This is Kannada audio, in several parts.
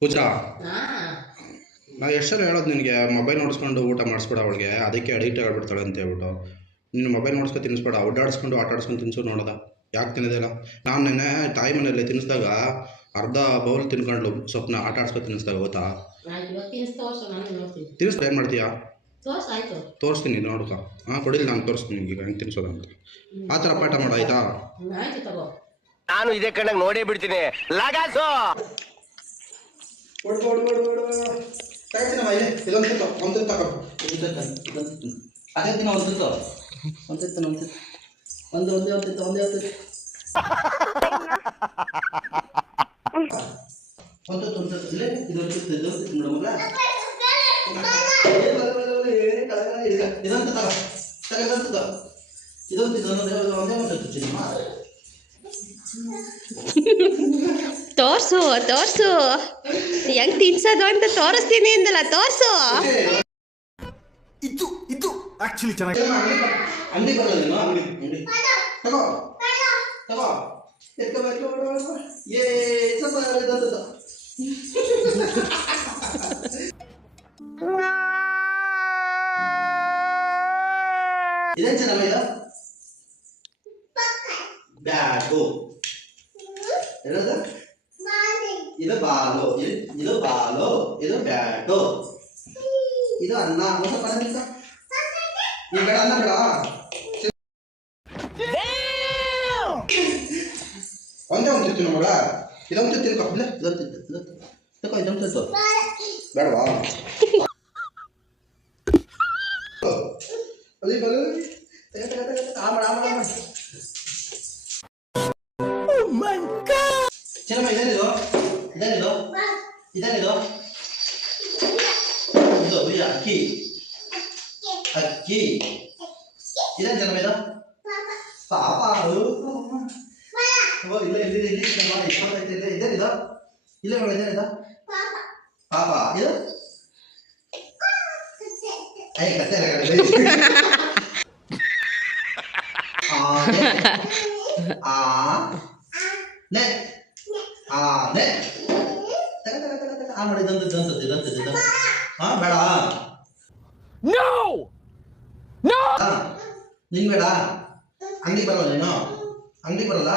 ಪೂಜಾ, ನಾ ಎಷ್ಟು ಸಲ ಹೇಳೋದು ನಿನಗೆ ಮೊಬೈಲ್ ನೋಡಿಸ್ಕೊಂಡು ಊಟ ಮಾಡಿಸ್ಬೇಡ ಅವಳಿಗೆ, ಅದಕ್ಕೆ ಅಡಿಕ್ಟ್ ಆಗಿಬಿಡ್ತಾಳೆ ಅಂತ ಹೇಳ್ಬಿಟ್ಟು. ನೀನು ಮೊಬೈಲ್ ನೋಡಿಸ್ಕೊ ತಿನ್ನಿಸ್ಬೇಡ, ಓಡಾಡಿಸ್ಕೊಂಡು ಆಟ ಆಡಿಸ್ಕೊಂಡು ತಿನ್ನಿಸು ನೋಡೋದ. ಯಾಕೆ ತಿನ್ನೋದಿಲ್ಲ? ನಾನು ನೆನ್ನೆ ತಾಯಿ ಮನೆಯಲ್ಲಿ ತಿನ್ನಿಸ್ದಾಗ ಅರ್ಧ ಬೌಲ್ ತಿನ್ಕೊಂಡ್ಲು ಸ್ವಪ್ನ ಆಟ ಆಡಿಸ್ಕೊಂಡು ತಿನ್ನಿಸ್ದಾಗ, ಗೊತ್ತಾ? ತಿನ್ನಿಸ್ತಾ ಏನು ಮಾಡ್ತೀಯಾ? ತೋರಿಸ್ತೀನಿ ನೋಡ್ಕ. ಕೊಡಿಲ್ಲ, ನಾನು ತೋರಿಸ್ತೀನಿ ಈಗ ಹೆಂಗೆ ತಿನ್ನಿಸೋದಂತ. ಆ ಥರ ಪಾಠ ಮಾಡ, ಆಯ್ತಾ? ನಾನು ಇದೇ ಕಣ್ಣಾಗ ನೋಡೇ ಬಿಡ್ತೀನಿ. ಲಗಾಸು ಅದೇ ದಿನ ತೋರ್ಸು ತೋರ್ಸು ಹೆಂಗ್ ತಿನ್ಸೋದು ಅಂತ ತೋರಿಸ್ತೀನಿ ಅಂದಲ್ಲ, ತೋರ್ಸು. ಇದು ಆಕ್ಚುಲಿ ಚೆನ್ನಾಗಿ ಅಂಗಡಿ ಬರಲ್ಲ. ಅಂಗಡಿ ತಗೋ ತಗೋ ಇದೇನ್ ಚೆನ್ನಾಗ ಇದು ಬ್ಯಾಟು ಹೇಳೋದು. ಇದು ಬಾಲು, ಇದು ಬಾಲು, ಇದು ಬ್ಯಾಟು, ಇದು ಅನ್ನ. ಈ ಬೇಡ ಅನ್ನ ಬೇಡ, ಒಂದೇ ಒಂದು ತಿಂತೀನಿ ಮಗ. ಇದೊಂದು ತಿನ್ಕೊ, ತಗೋ ಇದೊಂದು ತಿಂತು ಬೇಡವಾ? ಅಲ್ಲಿ ಬರು ಚೆನ್ನಮ್ಮ. ಇದೇನಿದು ಇದೇನಿದು ಇದೇನಿದು? ಇದು ಅಕ್ಕಿ ಅಕ್ಕಿ. ಇದೇನು ಚೆನ್ನಮ್ಮ ಇದು? ಪಾಪ. ಇಲ್ಲ ಇಲ್ಲಿ ಇದೇನಿದು? ಇಲ್ಲ ಮಗ, ಇದೇನಿದು? ಪಾಪ. ಇದು ಕತ್ತೆ ಬೇಡ ನಿನ್ ಬೇಡ. ಅಂಗಡಿ ಬರಲ್ಲ ನೀನು? ಅಂಗಡಿ ಬರಲ್ಲ?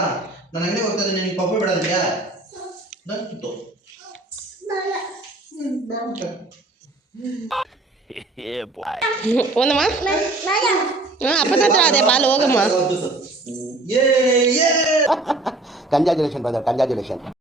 ನಾನು ಅಂಗಡಿ ಹೋಗ್ತಾ ಇದ್ದೀನಿ, ನಿನಗೆ ಪಪ್ಪೆ ಬೇಡ ಇದೆಯಾ? ಒಂದಮ್ಮ ಅಪ್ಪನ ಹತ್ರ ಅದೇ ಬಾಲ್ ಹೋಗಮ್ಮ. Congratulation brother, congratulation.